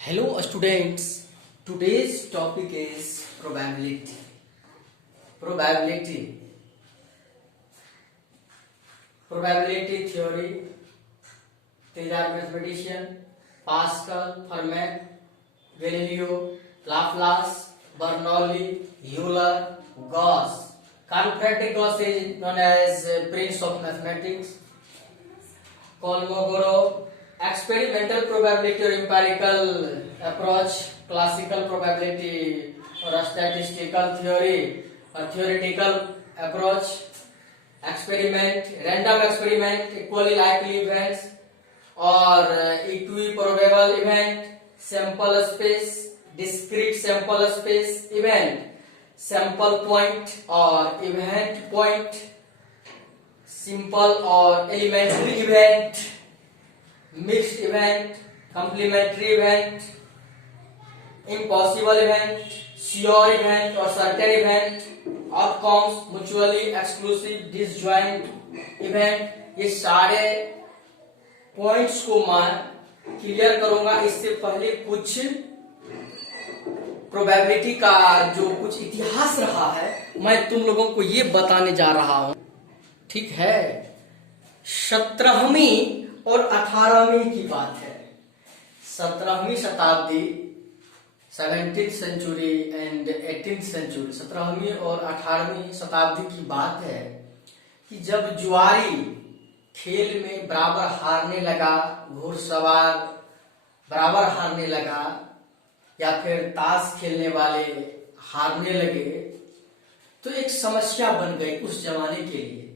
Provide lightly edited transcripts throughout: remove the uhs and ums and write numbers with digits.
Hello students, today's topic is probability. Probability. Probability theory. These are mathematician Pascal, Fermat, Galileo, Laplace, Bernoulli, Euler, Gauss. Carl Friedrich Gauss is known as Prince of Mathematics. Kolmogorov, experimental probability or empirical approach, classical probability or statistical theory or theoretical approach, experiment, random experiment, equally likely events or equiprobable event, sample space, discrete sample space event, sample point or event point, simple or elementary event, mixed event, complementary event, impossible event, sure event or certain event, outcomes, mutually exclusive, disjoint event. ये सारे points को मैं clear करूंगा। इससे पहले कुछ probability का जो कुछ इतिहास रहा है मैं तुम लोगों को ये बताने जा रहा हूं, ठीक है। 17वीं और 18वीं की बात है। 17वीं शताब्दी 17th century and 18th century, 17वीं और 18वीं शताब्दी की बात है कि जब जुआरी खेल में बराबर हारने लगा, घुड़सवार बराबर हारने लगा या फिर ताश खेलने वाले हारने लगे, तो एक समस्या बन गई उस जमाने के लिए।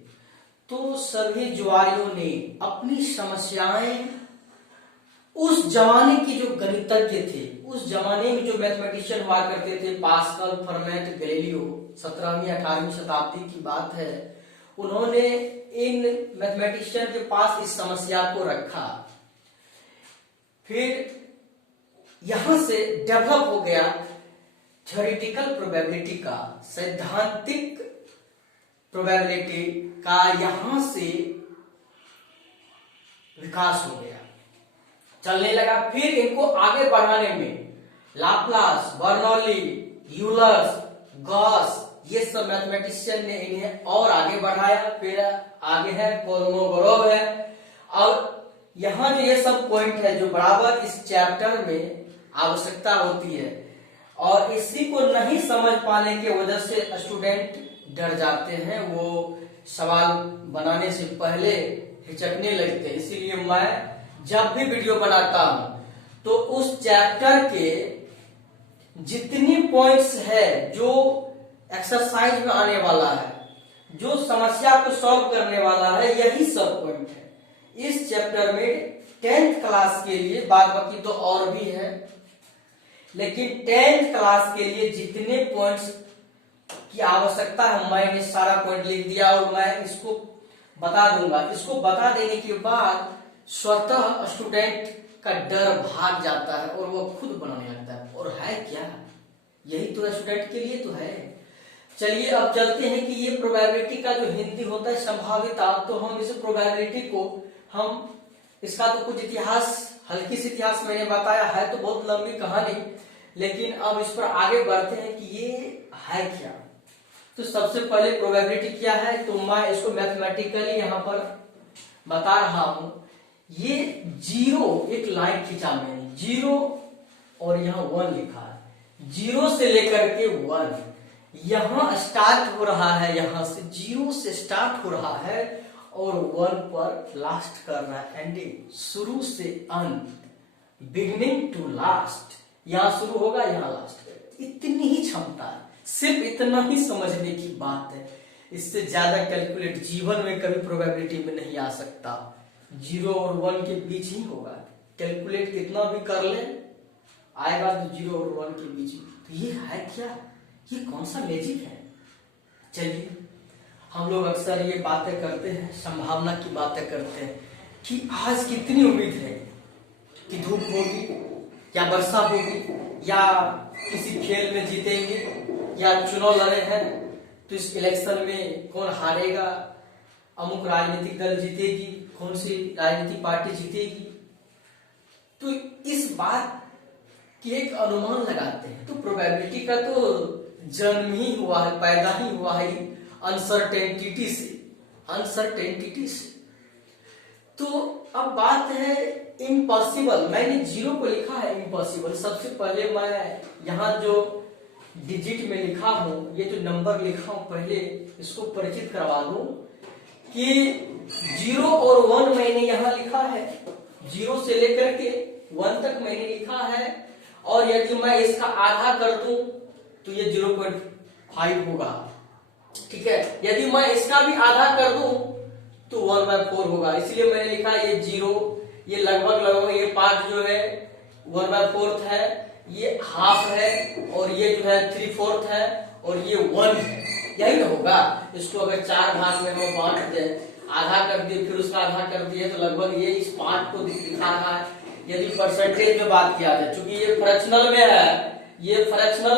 तो सभी जुआरियों ने अपनी समस्याएं उस जमाने के जो गणितज्ञ थे, उस जमाने में जो मैथमेटिशियन हुआ करते थे, पास्कल, फर्मेट, गैलीलियो, 17वीं 18वीं शताब्दी की बात है, उन्होंने इन मैथमेटिशियन के पास इस समस्या को रखा। फिर यहां से डेवलप हो गया थ्योरेटिकल प्रोबेबिलिटी का, सैद्धांतिक प्रोबेबिलिटी का यहां से विकास हो गया, चलने लगा। फिर इनको आगे बढ़ाने में लाप्लास, बर्नौली, यूलर, गॉस, ये सब मैथमेटिशियन ने इन्हें और आगे बढ़ाया। फिर आगे है कोलमोगोरोव है। और यहां जो ये सब पॉइंट है जो बराबर इस चैप्टर में आवश्यकता होती है, और इसी को नहीं समझ पाने की वजह से स्टूडेंट डर जाते हैं, वो सवाल बनाने से पहले हिचकने लगते हैं। इसीलिए मैं जब भी वीडियो बनाता हूं तो उस चैप्टर के जितनी पॉइंट्स है जो एक्सरसाइज में आने वाला है, जो समस्या को सॉल्व करने वाला है, यही सब पॉइंट है इस चैप्टर में। 10th क्लास के लिए, बाद बाकी तो और भी है, लेकिन 10th क्लास के लिए जितने पॉइंट्स की आवश्यकता है मैंने सारा पॉइंट लिख दिया और मैं इसको बता दूंगा। इसको बता देने के बाद स्वतः स्टूडेंट का डर भाग जाता है और वो खुद बनाने लगता है। और है क्या, यही तो स्टूडेंट के लिए तो है। चलिए अब चलते हैं कि ये प्रोबेबिलिटी का जो हिंदी होता है संभाव्यता, तो हम इस प्रोबेबिलिटी को हम इसका तो कुछ इतिहास, हल्की सी इतिहास मैंने बताया है, तो बहुत लंबी कहानी, लेकिन अब इस पर आगे बढ़ते हैं कि ये है क्या। तो सबसे पहले प्रोबेबिलिटी क्या है, तो मैं इसको मैथमेटिकली यहां पर बता रहा हूं। ये जीरो, एक लाइन खींचा मैंने, 0 और यहाँ 1 लिखा है। 0 से लेकर के 1 यहां स्टार्ट हो रहा है, यहां से 0 से स्टार्ट हो रहा है और 1 पर लास्ट कर रहा है, एंडिंग, शुरू से अंत, बिगिनिंग टू लास्ट। यहां शुरू होगा, यहां लास्ट करेगा। इतनी ही क्षमता है, सिर्फ इतना ही समझने की बात है। इससे ज्यादा कैलकुलेट जीवन में कभी प्रोबेबिलिटी में नहीं आ सकता। 0 और 1 के बीच ही होगा। कैलकुलेट कितना भी कर ले, आएगा तो 0 और 1 के बीच में। तो ये है क्या, ये कौन सा मैजिक है। चलिए, हम लोग अक्सर ये बातें करते हैं, संभावना की बातें करते हैं कि आज कितनी उम्मीद है कि धूप होगी या वर्षा होगी या किसी खेल में जीतेंगे या चुनाव लड़े हैं तो इस इलेक्शन में कौन हारेगा, अमुक राजनीतिक दल जीतेगी, कौन सी राजनीतिक पार्टी जीतेगी। तो इस बात कि एक अनुमान लगाते हैं। तो प्रोबेबिलिटी का तो जन्म ही हुआ है, पैदा ही हुआ है अनसर्टेनिटी से। तो अब बात है इम्पॉसिबल। मैंने जीरो को लिखा है इम्पॉसिबल। सबसे पहले मैं यहाँ जो डिजिट में लिखा हूं, ये जो नंबर लिखा हूं, पहले इसको परिचित करवा दूं कि 0 और 1 मैंने यहाँ लिखा है, 0 से लेकर के 1 तक मैंने लिखा है। और यदि मैं इसका आधा कर दूं तो ये 0.5 होगा, ठीक है। यदि मैं इसका भी आधा कर दूं तो 1/4 होगा। इसलिए मैंने लिखा ये 0, ये लगभग ये पार्ट जो है 1/4 है, ये हाफ है, और ये जो है 3/4 है, और ये 1 है। यही ना होगा। इसको अगर 4 भाग में हम बांट दें, आधा कर दिए फिर उसका आधा कर दिए, तो लगभग ये इस पार्ट को दिखा रहा है। यदि परसेंटेज में बात किया जाए, चूंकि ये फ्रैक्शनल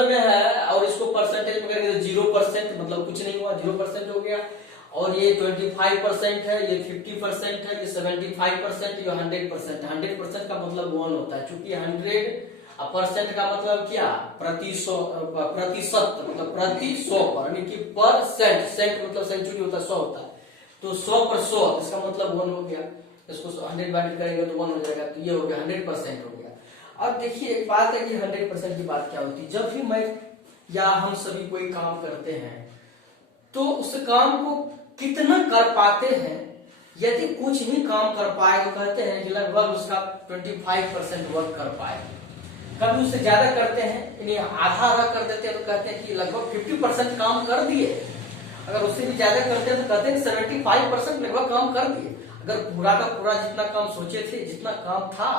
में है, और इसको परसेंटेज में करेंगे तो 0%, मतलब कुछ नहीं हुआ, 0% हो गया। और ये 25% है, ये 50% है, ये 75%, ये 100%। 100% का मतलब 1 होता है, चूंकि 100% का मतलब क्या, प्रतिशत, मतलब प्रति 100 पर, यानी कि परसेंट, सेंट मतलब सेंचुरी होता है, 100 होता है, तो 100 पर 100, इसका मतलब 1 हो गया। इसको 100 डिवाइड करेंगे तो 1 हो जाएगा, तो ये हो गया 100% हो गया। अब देखिए एक बात है कि 100% की बात क्या होती है। जब भी मैं या हम सभी कोई काम करते हैं तो उस काम को कितना कर पाते हैं। यदि कुछ ही काम कर पाए तो कहते हैं कि लगभग उसका 25% वर्क कर पाए। कभी उससे ज्यादा करते हैं, यानी आधा कर देते हैं तो कहते हैं कि लगभग 50% काम कर दिए। अगर उससे भी ज्यादा करते हैं तो कहते हैं 75% लगभग काम कर दिए। अगर पूरा का पूरा जितना काम सोचे थे, जितना काम था,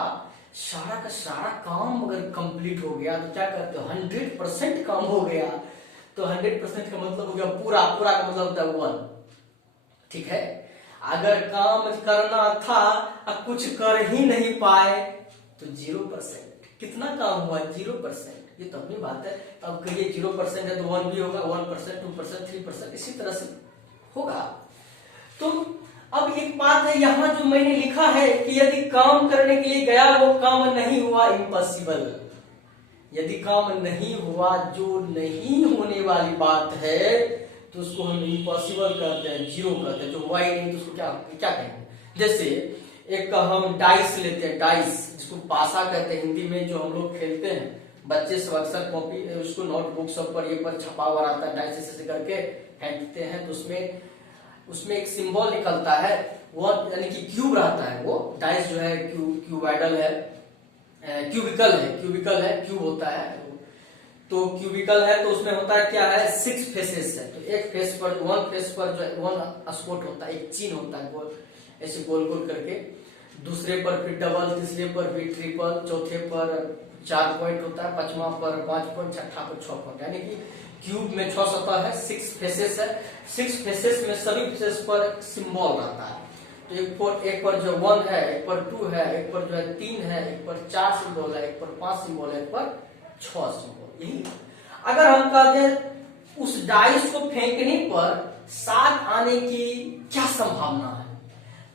सारा का सारा काम अगर कंप्लीट हो गया तो क्या कहते हो, 100% काम हो गया। तो 100% का मतलब हो गया पूरा का मतलब होता है 1, ठीक है। अगर काम करना था और कुछ कर ही नहीं पाए तो 0%। कितना काम हुआ, 0%। ये तो अपनी बात है। तो अब कहिए 0% है तो 1 भी होगा, 1%, 2%, 3%, इसी तरह से होगा। तो अब एक बात है यहाँ जो मैंने लिखा है कि यदि काम करने के लिए गया वो काम नहीं हुआ, इम्पॉसिबल। यदि काम नहीं हुआ, जो नहीं होने वाली बात है, तो उसको हम इम्पॉसिबल कहते हैं, 0 कहते हैं। जो हुआ ही नहीं तो उसको क्या कहेंगे। जैसे एक हम डाइस लेते हैं, डाइस जिसको पासा कहते हैं हिंदी में, जो हम लोग खेलते हैं। बच्चे सब अक्सर कॉपी, उसको नोटबुक सब पर ये पर छपा हुआ रहता है, डाइस ऐसे करके फेंकते हैं तो उसमें एक सिंबल निकलता है, वो यानी कि क्यूब रहता है। वो डाइस जो है क्यूबाइडल है, क्यूबिकल है, क्यूब होता है। तो क्यूबिकल है तो उसमें होता है क्या है, 6 फेसेस है। तो एक फेस पर, 1 फेस पर जो है 1 स्पॉट होता है, एक चिन्ह होता है गोल, ऐसे गोल करके। दूसरे पर फिर डबल, तीसरे पर फिर ट्रिपल, चौथे पर 4 पॉइंट होता है, 5वां पर 5 पॉइंट, छठा पर 6 पॉइंट। यानी कि क्यूब में 6 सतह है, 6 फेसेस है। 6 फेसेस में सभी फेसेस पर सिंबल रहता है। तो एक पर जो 1 है, एक पर 2 है, एक पर जो है 3 है, एक पर 4 सिंबल है, एक पर 5 सिंबल है, एक पर 6 सिंबल। यही अगर हम कहते हैं उस डाइस को फेंकने पर 7 आने की क्या संभावना है,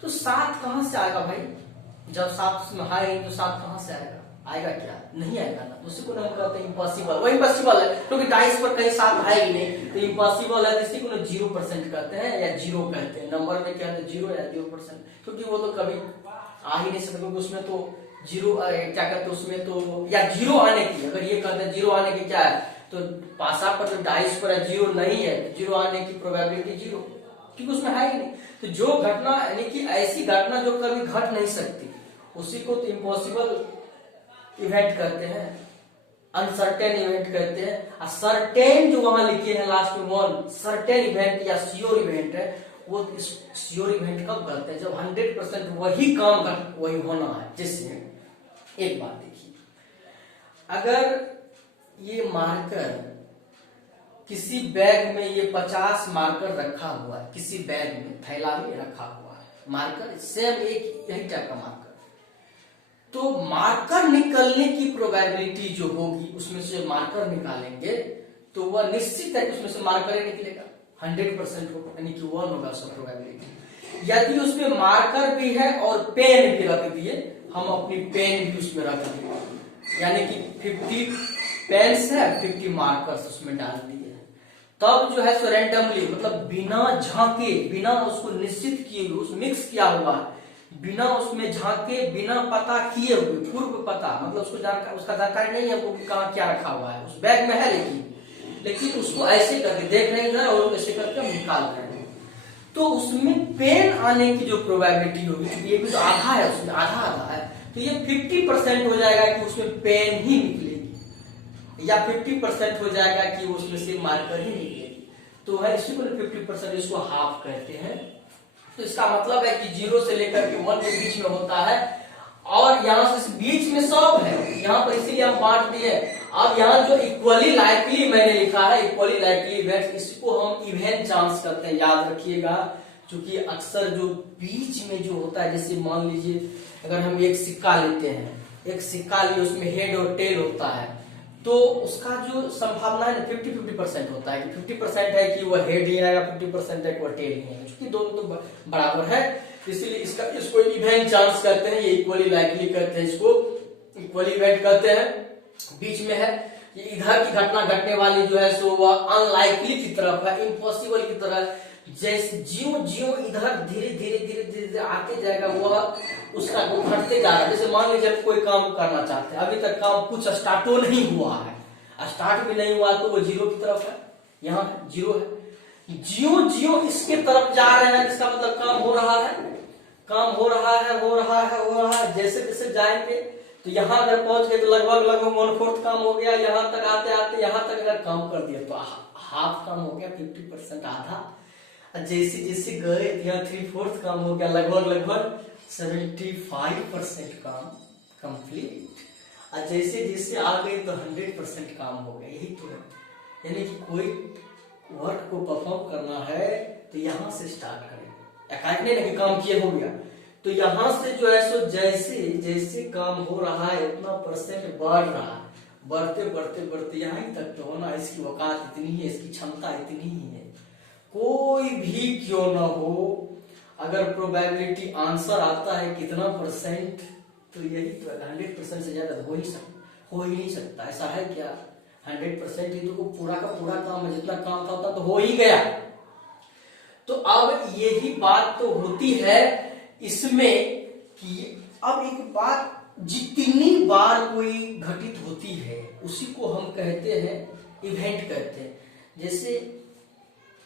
तो 7 कहां से आएगा भाई। जब 7 उसमें है तो 7 कहां से आएगा क्या, नहीं आएगा ना। उसी को हम कहते हैं इम्पॉसिबल। वो इम्पॉसिबल है क्योंकि डाइस पर कहीं 7 है ही नहीं, तो इम्पॉसिबल है। इसी को 0% कहते हैं या 0 कहते हैं। नंबर में क्या है, 0 या 0%, क्योंकि वो तो कभी आ ही नहीं सकते, क्योंकि उसमें तो 0 क्या कहते हैं, उसमें तो या 0 आने की, अगर ये कहते हैं 0 आने की क्या है, तो पासा पर जो डाइस पर 0 नहीं है, 0 आने की प्रोबेबिलिटी 0, क्योंकि उसमें है ही नहीं। तो जो घटना, यानी कि ऐसी घटना जो कभी घट नहीं सकती, उसी को तो इम्पॉसिबल इवेंट कहते हैं, अनसर्टेन इवेंट कहते हैं। सर्टेन जो वहां लिखे हैं लास्ट में 1, सर्टेन इवेंट या श्योर इवेंट है। वो श्योर इवेंट कब करते हैं, जब 100% वही काम वही होना है। जैसे एक बात देखिए, अगर ये मार्कर किसी बैग में, ये 50 मार्कर रखा हुआ है किसी बैग में, थैला में रखा हुआ है मार्कर, सेम एक यही टाइप का मार्कर, तो मार्कर निकलने की प्रोबेबिलिटी जो होगी, उसमें से मार्कर निकालेंगे तो वह निश्चित है कि उसमें से मार्कर ही निकलेगा, 100% होगा, यानी कि 1 होगा उसका प्रोबेबिलिटी। यदि उसमें मार्कर भी है और पेन भी रख दिए, हम अपनी पेन भी उसमें रख दिए, यानी कि 50 पेन्स है, 50 मार्कर्स उसमें डाल दिए। तब जो है सो रैंडमली, मतलब बिना झांके, बिना उसको निश्चित किए हुए, उस मिक्स किया हुआ, बिना उसमें झांके, बिना पता किए हुए, पूर्व पता, मतलब उसका जानकारी नहीं है वो कहाँ क्या रखा हुआ है, उस बैग में है, लेकिन उसको ऐसे करके देख नहीं रहा और ऐसे करके हम निकाल रहे हैं, तो उसमें पेन आने की जो प्रोबेबिलिटी होगी, ये भी तो आधा है, उसमें आधा आधा है, तो ये 50% हो जाएगा कि उसमें पेन ही निकलेगी, या 50% हो जाएगा कि उसमें से मार्कर ही निकलेगी। तो है इसी को 50%, इसको हाफ कहते हैं। तो इसका मतलब है कि 0 से लेकर के 1 के बीच में होता है, और यहाँ से बीच में सब है, यहाँ पर इसीलिए हम बांट दिए। अब यहाँ जो इक्वली लाइकली मैंने लिखा है, इक्वली लाइकली इवेंट, इसको हम इवेंट चांस करते हैं, याद रखिएगा। क्योंकि अक्सर जो बीच में जो होता है, जैसे मान लीजिए अगर हम एक सिक्का लेते हैं, एक सिक्का लिए, उसमें हेड और टेल होता है, तो उसका जो संभावना है ना 50-50% होता है, कि 50% है कि वह हेड ही आएगा, 50% है कि वह टेल ही आएगा, क्योंकि दोनों तो बराबर है, इसीलिए इसको इवेंट चांस करते हैं, ये इक्वली लाइकली करते हैं, इसको इक्वली इवेंट करते हैं। बीच में है ये इधर की घटना घटने वाली जो है सो वह अनलाइकली की तरफ है, इम्पॉसिबल की तरफ। जैसे ज्यों ज्यों इधर धीरे धीरे धीरे धीरे आते जाएगा, वह उसका वो घटते जा रहा है। जैसे मान लीजिए कोई काम करना चाहते हैं, अभी तक काम कुछ स्टार्ट नहीं हुआ है, स्टार्ट भी नहीं हुआ, तो वो 0 की तरफ है, यहाँ 0 है। ज्यों ज्यों इसके तरफ जा रहे हैं, इसका मतलब काम हो रहा है, काम हो रहा है, हो रहा है, हो रहा है। जैसे जैसे जाएंगे तो यहाँ अगर पहुंच गए तो लगभग 1/4 काम हो गया, यहाँ तक आते आते यहाँ तक अगर काम कर दिया तो हाफ काम हो गया, 50% आधा। जैसे जैसे गए यहाँ 3/4 काम हो गया, लगभग 75% काम कंप्लीट। और जैसे जैसे आ गए तो 100% काम हो गया। यही तो है, यानी कि कोई वर्क को परफॉर्म करना है तो यहाँ से स्टार्ट करें, एकाएक नहीं ना कि काम किए हो गया। तो यहाँ से जो है सो जैसे जैसे काम हो रहा है उतना परसेंट बढ़ रहा है, बढ़ते बढ़ते बढ़ते यहाँ तक तो होना, इसकी औकात इतनी है, इसकी क्षमता इतनी ही है। कोई भी क्यों ना हो, अगर प्रोबेबिलिटी आंसर आता है कितना परसेंट, तो यही तो 100% से ज्यादा हो ही नहीं सकता। ऐसा है क्या? 100% ही तो पूरा का पूरा काम है, जितना काम था उतना तो हो ही गया। तो अब यही बात तो होती है इसमें कि अब एक बात जितनी बार कोई घटित होती है उसी को हम कहते हैं इवेंट कहते हैं। जैसे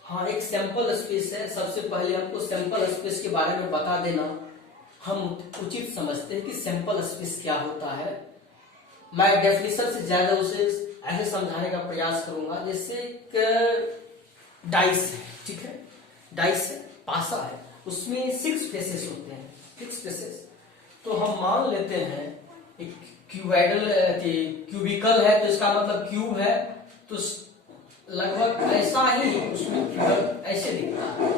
हाँ, एक सैंपल स्पेस है, सबसे पहले हमको सैंपल स्पेस के बारे में बता देना हम उचित समझते हैं कि सैंपल स्पेस क्या होता है। मैं डेफिनेशन से ज्यादा उसे ऐसे समझाने का प्रयास करूंगा। जैसे डाइस है, ठीक है, डाइस है, पासा है, उसमें 6 फेसेस होते हैं, 6 फेसेस। तो हम मान लेते हैं एक क्यूबिकल है, तो इसका मतलब क्यूब है, तो लगभग ऐसा ही उसमें फिगर ऐसे दिखता है।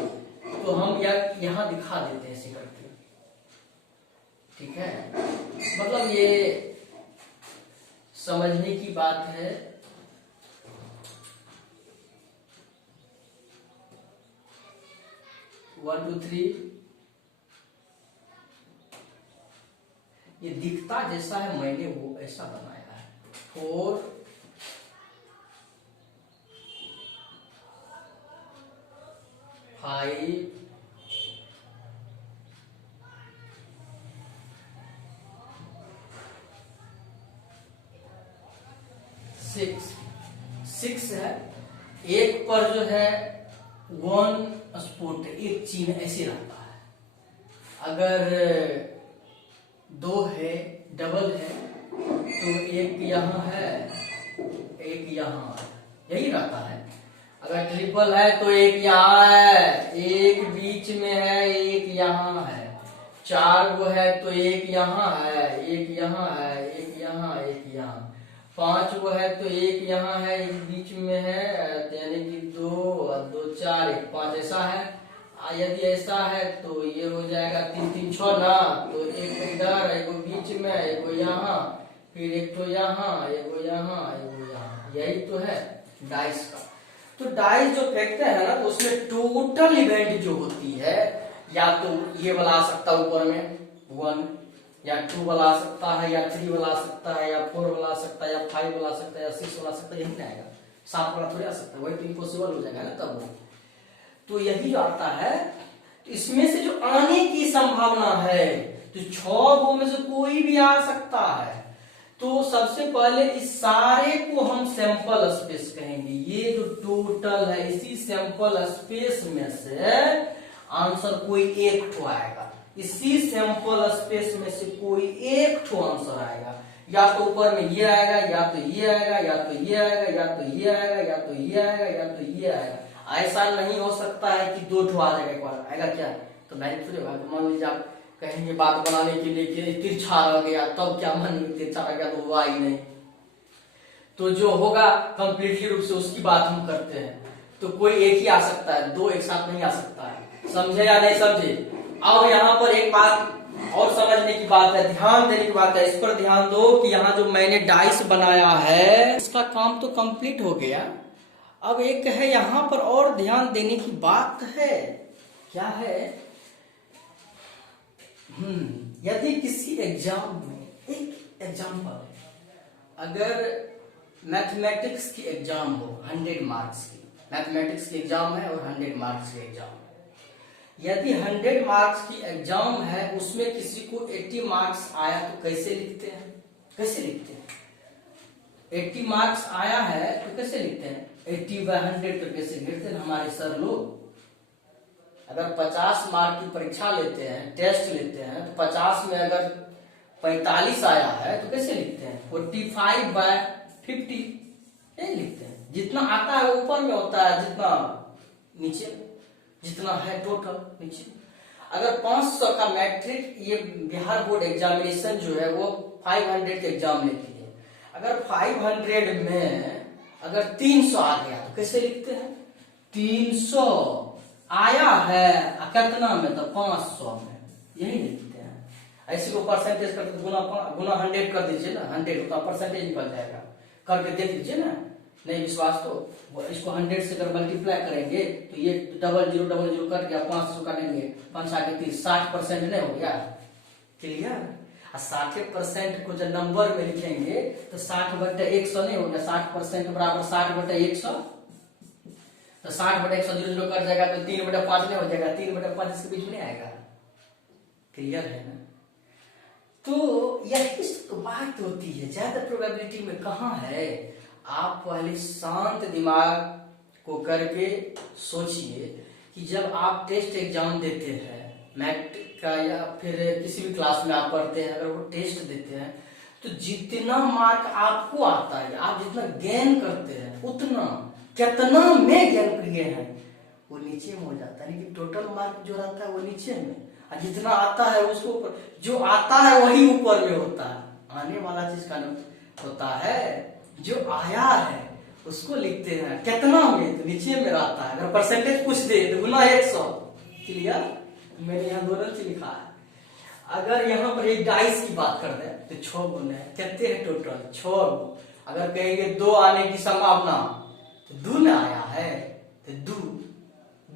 तो हम यहाँ दिखा देते हैं ऐसे करके, ठीक है। मतलब ये समझने की बात है। वन टू थ्री, ये दिखता जैसा है, मैंने वो ऐसा बनाया है। 4 5 6 है। एक पर जो है 1 स्पॉट, एक चिन्ह ऐसे रहता है। अगर 2 है, डबल है, तो एक यहाँ है, एक यहाँ है, यही रहता है। अगर ट्रिपल है तो एक यहाँ है, एक बीच में है, एक यहाँ है। 4 गो है तो एक यहाँ है, एक यहाँ है, एक यहाँ, एक यहाँ। 5 गो है तो एक यहाँ है, एक बीच में है, यानी कि 2 और 2 4, एक 5 ऐसा है। यदि ऐसा है तो ये हो जाएगा 3 3 6 ना, तो एक इधर, एक बीच में, एक यहाँ, फिर एक तो यहाँ, एक यहाँ, एक यहाँ। यही तो है डाइस का। तो डाइस जो फेंकते हैं ना, तो उसमें टोटल इवेंट जो होती है, या तो ये वाला आ सकता है ऊपर में 1, या 2 वाला आ सकता है, या 3 वाला आ सकता है, या 4 वाला आ 5 वाला आ सकता है या 6 वाला आ सकता है, यही ना आएगा, 7 वाला थोड़ी आ सकता है, वही तो इम्पॉसिबल हो जाएगा ना तब वो। तो यही आता है। तो इसमें से जो आने की संभावना है, तो 6 गो में से कोई भी आ सकता है। तो सबसे पहले इस सारे को हम सैंपल स्पेस कहेंगे। ये जो टोटल है, इसी सैंपल स्पेस में से आंसर कोई एक ठो आएगा। इसी सैंपल स्पेस में से कोई एक ठो आंसर आएगा। या तो ऊपर में ये आएगा, या तो ये आएगा, या तो ये आएगा, या तो ये आएगा, या तो ये आएगा, या तो ये आएगा। ऐसा नहीं हो सकता है कि 2 ठो आ जाएगा, एक बार आएगा क्या, तो मैंने थोड़ी होगा। तो मान लीजिए आप कहेंगे बात बनाने के लिए कि तिरछा आ गया, तब क्या मन में तिरछा आ गया, तो हुआ ही नहीं। तो जो होगा कंप्लीटली रूप से उसकी बात हम करते हैं। तो कोई एक ही आ सकता है, 2 एक साथ नहीं आ सकता है। समझे या नहीं समझे? अब यहाँ पर एक बात और समझने की बात है, ध्यान देने की बात है। इस पर ध्यान दो कि यहाँ जो मैंने डाइस बनाया है, इसका काम तो कंप्लीट हो गया। अब एक है यहाँ पर और ध्यान देने की बात है, क्या है, यदि किसी एग्जाम में, एक एग्जाम्पल है, अगर मैथमेटिक्स की एग्जाम हो 100 मार्क्स की, मैथमेटिक्स की एग्जाम है और 100 मार्क्स की एग्जाम है। यदि 100 मार्क्स की एग्जाम है, उसमें किसी को 80 मार्क्स आया, तो कैसे लिखते हैं? कैसे लिखते हैं? 80 मार्क्स आया है तो कैसे लिखते हैं? 80/100 तो कैसे लिखते हैं हमारे सर लोग? अगर 50 मार्क की परीक्षा लेते हैं, टेस्ट लेते हैं, तो 50 में अगर 45 आया है तो कैसे लिखते हैं? 45/50 यही लिखते हैं। जितना आता है ऊपर में होता है, जितना नीचे, जितना है टोटल नीचे। अगर 500 का मैट्रिक, ये बिहार बोर्ड एग्जामिनेशन जो है वो 500 के एग्जाम लेती है। अगर 500 में अगर 300 आ गया तो कैसे लिखते हैं? 300 आया है कितना में? तो 500 में, यही लिखते हैं। ऐसे को परसेंटेज करके गुना 100 कर दीजिए ना, 100 होता परसेंटेज निकल जाएगा। करके देख लीजिए ना, नहीं विश्वास तो इसको 100 से अगर मल्टीप्लाई करेंगे तो ये 0000 कट गया, 500 काटेंगे, 5 आगे 30, 60% नहीं हो गया? क्लियर? 60% को जब नंबर में लिखेंगे तो 60/100 नहीं हो गया? 60% बराबर 60/100, तो 60/100 0 कट जाएगा, तो 3/5 नहीं हो जाएगा? 3/5 इसके बीच में नहीं आएगा। क्लियर है ना? तो यही तो बात होती है। ज्यादा प्रोबेबिलिटी में कहाँ है? आप पहले शांत दिमाग को करके सोचिए कि जब आप टेस्ट एग्जाम देते हैं, मैट्रिक का या फिर किसी भी क्लास में आप पढ़ते हैं, अगर वो टेस्ट देते हैं तो जितना मार्क आपको आता है, आप जितना गेन करते हैं, उतना कितना में गेन किए हैं वो नीचे में हो जाता है। लेकिन टोटल मार्क जो रहता है वो नीचे में, और जितना आता है उसको ऊपर, जो आता है वही ऊपर में होता है। आने वाला चीज का होता है, जो आया है उसको लिखते हैं कितना में, तो नीचे में रहता है। अगर परसेंटेज पूछ दे तो गुना 100। क्लियर? मैंने यहाँ दोनों चीज लिखा है। अगर यहाँ पर एक डाइस की बात कर दे तो 6 गुण है। कितने हैं टोटल? 6 गुण। अगर कहेंगे 2 आने की संभावना, तो 2 न आया है, तो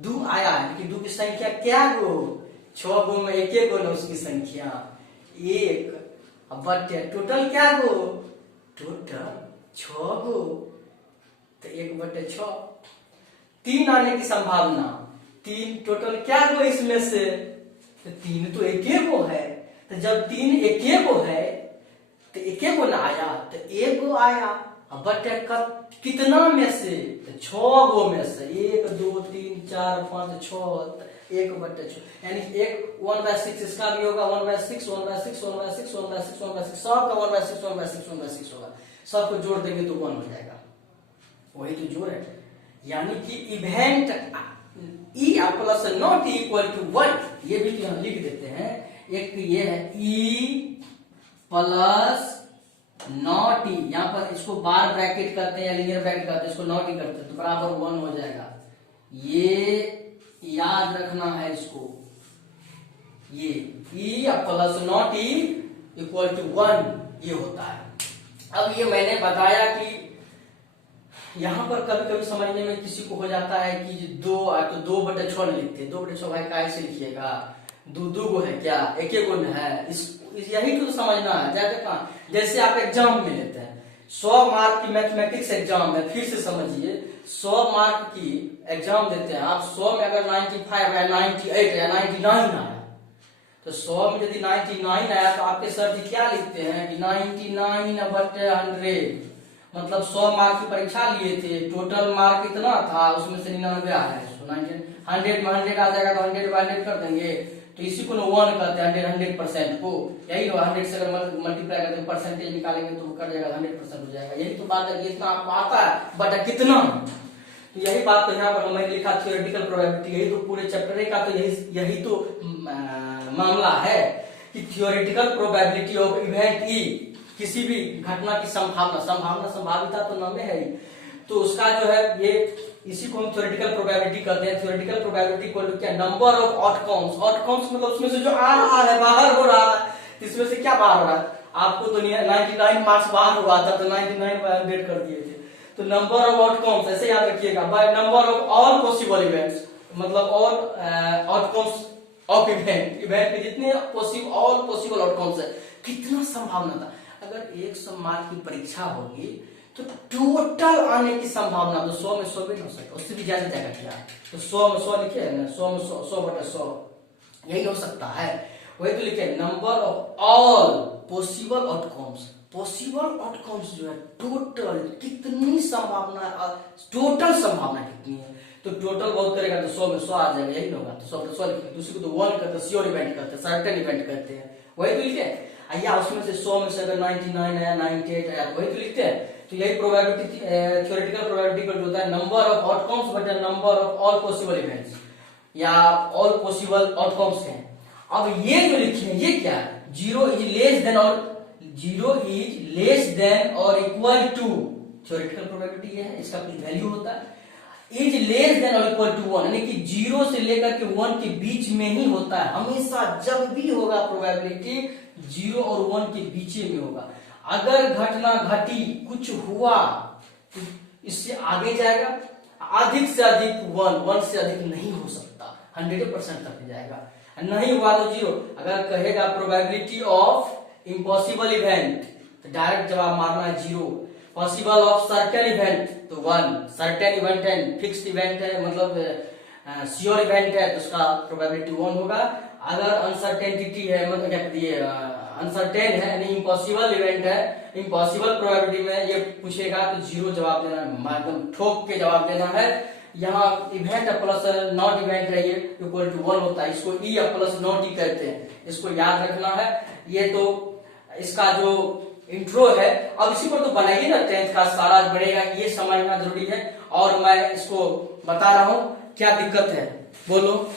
2 आया है, लेकिन 2 की संख्या क्या गो? 6 गो में एक गो ना उसकी संख्या 1, बट टोटल क्या गो? टोटल 6 गो, तो 1/6। 3 आने की संभावना, 3 टोटल क्या गो इसमें से? तो 3 तो एक गो है, तो जब 3 एक गो है तो एक गो ना आया, तो 1 गो आया, बट कितना में से? तो 6 गो में से। 1 2 3 4 5 6, 1/6, यानी 1/6 इसका भी होगा, 1/6 1/6 1/6 1/6 1/6, सबका 1/6 1/6 1/6 होगा। सबको जोड़ देंगे तो 1 हो जाएगा। वही तो जोड़ है। यानी कि event E plus not equal to 1, ये भी तो हम लिख देते हैं। एक ये है ई प्लस नॉट ई, यहाँ पर इसको बार ब्रैकेट करते हैं या लिनियर ब्रैकेट करते हैं, इसको नॉट ई करते हैं, तो बराबर 1 हो जाएगा। ये याद रखना है इसको, ये E plus not E equal to 1 ये होता है। अब ये मैंने बताया कि यहाँ पर कभी कभी समझने में किसी को हो जाता है कि 2 तो 2/6 लिखते हैं। 2/6 भाई कैसे लिखिएगा? 2 गो है क्या? एक गो है? यही तो समझना है। जैसे आप एग्जाम में लेते हैं 100 मार्क की मैथमेटिक्स एग्जाम है, फिर से समझिए, 100 मार्क की एग्जाम देते हैं आप, 100 में अगर 95 या 98 या 99 आया, तो 100 में यदि 99 आया तो आपके सर जी क्या लिखते हैं कि 99/100, मतलब 100 मार्क की परीक्षा लिए थे, टोटल मार्क कितना था, उसमें से 99 आया है, 100 में 100 आ जाएगा तो 100 बाय 100 कर देंगे, तो इसी को 1 कहते हैं 100% को, यही 100 से अगर मल्टीप्लाई करते परसेंटेज निकालेंगे तो कर जाएगा 100% हो जाएगा। यही तो बात है, इतना आपको आता है बट कितना, तो यही बात तो यहाँ पर मैंने लिखा थ्योरेटिकल प्रोबेबिलिटी, यही तो पूरे चैप्टर का तो यही तो मामला है कि theoretical probability of event E, किसी भी घटना की संभाविता तो नाम है ही, तो उसका जो है ये इसी को हम थ्योरेटिकल प्रोबेबिलिटी कहते हैं। थ्योरेटिकल प्रोबेबिलिटी को क्या, नंबर ऑफ आउटकम्स, आउटकम्स मतलब उसमें से जो आ रहा है, बाहर हो रहा है, इसमें से क्या बाहर हो रहा है, आपको तो 99 मार्क्स बाहर हुआ था तो 99/100 कर दिए थे, तो नंबर ऑफ आउटकम्स ऐसे याद रखिएगा, by number of all possible events, मतलब ऑल आउटकम्स ऑफ इवेंट में जितने ऑल पॉसिबल आउटकम्स है, कितना संभावना था। अगर 100 मार्क की परीक्षा होगी तो टोटल आने की संभावना तो 100 में 100 भी नहीं हो सकता, उससे भी ज्यादा जाएगा क्या, तो 100 में 100 लिखे ना, 100 में 100/100 यही हो सकता है। वही तो लिखे number of all possible outcomes, possible outcomes जो है टोटल कितनी संभावना, टोटल संभावना कितनी है, तो टोटल बहुत करेगा तो 100 में 100 आ जाएगा, यही होगा, तो 100/100 लिखेंगे, दूसरे को तो 1 कहते हैं, श्योर इवेंट कहते हैं, सर्टेन इवेंट कहते हैं, वही तो लिखे। या उसमें से 100 में से अगर 99 आया, 98 आया, वही तो लिखते हैं। तो यही प्रोबेबिलिटी, थ्योरेटिकल प्रोबेबिलिटी का होता है नंबर ऑफ आउटकम्स बटा number of all possible events या ऑल पॉसिबल आउटकम्स हैं। अब ये जो लिखे हैं ये क्या है, 0 इज लेस देन और इक्वल टू, थ्योरेटिकल प्रोबेबिलिटी ये है, इसका कुछ वैल्यू होता है, इज लेस देन और इक्वल टू 1, यानी कि 0 से लेकर के 1 के बीच में ही होता है, हमेशा जब भी होगा प्रोबेबिलिटी 0 और 1 के बीच में होगा। अगर घटना घटी, कुछ हुआ तो इससे आगे जाएगा, अधिक से अधिक 1 से अधिक नहीं हो सकता, 100% तक जाएगा, नहीं हुआ तो 0। अगर कहेगा प्रोबेबिलिटी ऑफ इम्पॉसिबल इवेंट तो डायरेक्ट जवाब मारना है 0, पॉसिबल ऑफ सर्टेन इवेंट तो 1, सर्टेन इवेंट है, फिक्स्ड इवेंट है, मतलब श्योर इवेंट है तो उसका प्रोबेबिलिटी 1 होगा। अगर अनसर्टेनिटी है, मतलब क्या कहती है, अनसर्टेन है यानी इम्पॉसिबल इवेंट है, इम्पॉसिबल प्रोबेबिलिटी में ये पूछेगा तो 0 जवाब देना है, एकदम ठोक के जवाब देना है। यहाँ इवेंट प्लस नॉट इवेंट है, ये इक्वल टू 1 होता है, इसको ई या प्लस नॉट ही कहते हैं, इसको याद रखना है। ये तो इसका जो इंट्रो है, अब इसी पर तो बनाइए ना, 10th का सारा बनेगा, ये समझना जरूरी है। और मैं इसको बता रहा हूँ क्या दिक्कत है, बोलो।